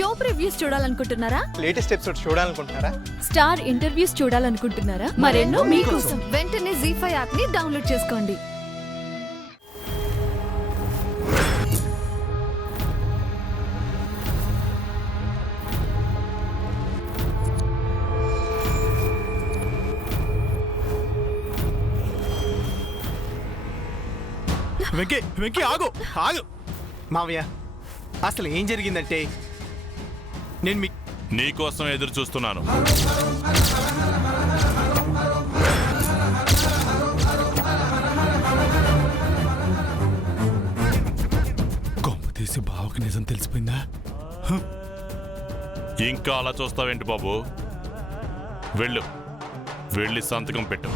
Show previews చూడాలనుకుంటున్నారా? Latest episode చూడాలనుకుంటున్నారా? Star interviews చూడాలనుకుంటున్నారా? మరెన్నో మీకోసం వెంటనే ZEE5 యాప్ ని డౌన్లోడ్ చేసుకోండి. వెంకీ ఆగు ఆగు మావయ్య, అసలు ఏం జరిగిందంటే నేను నీకోసం ఎదురు చూస్తున్నాను. గొప్ప తీసి బావకి నిజం తెలిసిపోయిందా? ఇంకా అలా చూస్తావేంటి బాబు? వెళ్ళి సంతకం పెట్టు.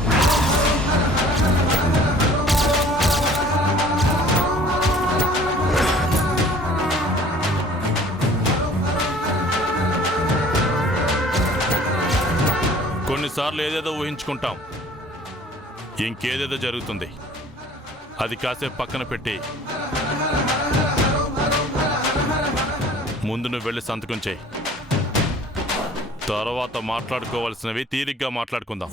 కొన్నిసార్లు ఏదేదో ఊహించుకుంటాం, ఇంకేదేదో జరుగుతుంది. అది కాసేపు పక్కన పెట్టి ముందు నువ్వు వెళ్ళి సంతకం చేయి. తర్వాత మాట్లాడుకోవాల్సినవి తీరిగ్గా మాట్లాడుకుందాం.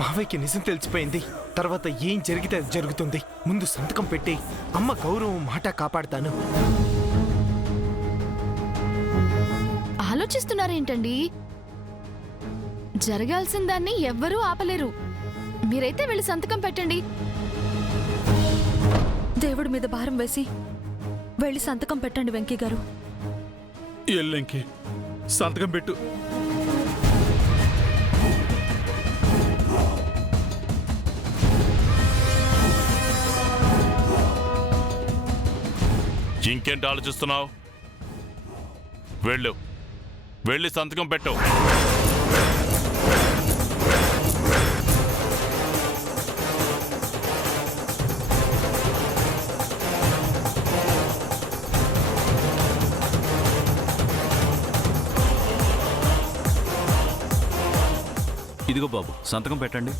మావయ్యకి నిజం తెలిసిపోయింది. తర్వాత ఏం జరిగితే అది జరుగుతుంది. ముందు సంతకం పెట్టి అమ్మ గౌరవం మాట కాపాడుతాను. ఆలోచిస్తున్నారేంటండి? జరగాల్సిన దాన్ని ఎవ్వరూ ఆపలేరు. మీరైతే వెళ్ళి సంతకం పెట్టండి. దేవుడి మీద భారం వేసి వెళ్ళి సంతకం పెట్టండి వెంకీ గారు. ఎల్లెంకి సంతకం పెట్టు. ఇంకేంటి ఆలోచిస్తున్నావు? వెళ్ళి సంతకం పెట్టు. ఇదిగో బాబు, సంతకం పెట్టండి.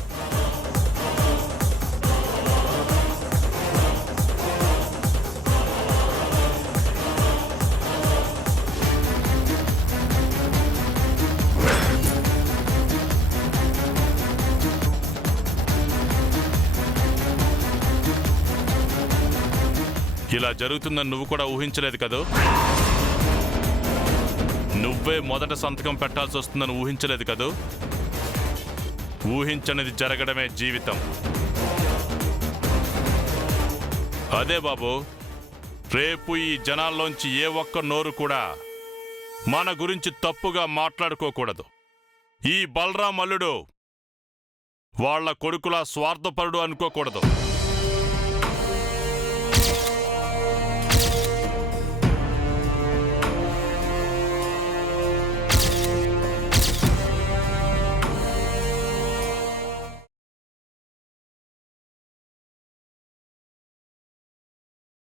ఇలా జరుగుతుందని నువ్వు కూడా ఊహించలేదు కదూ? నువ్వే మొదట సంతకం పెట్టాల్సి వస్తుందని ఊహించలేదు కదూ? ఊహించనిది జరగడమే జీవితం. అదే బాబు, రేపు ఈ జనాల్లోంచి ఏ ఒక్క నోరు కూడా మన గురించి తప్పుగా మాట్లాడుకోకూడదు. ఈ బలరాం అల్లుడు వాళ్ళ కొడుకులా స్వార్థపరుడు అనుకోకూడదు.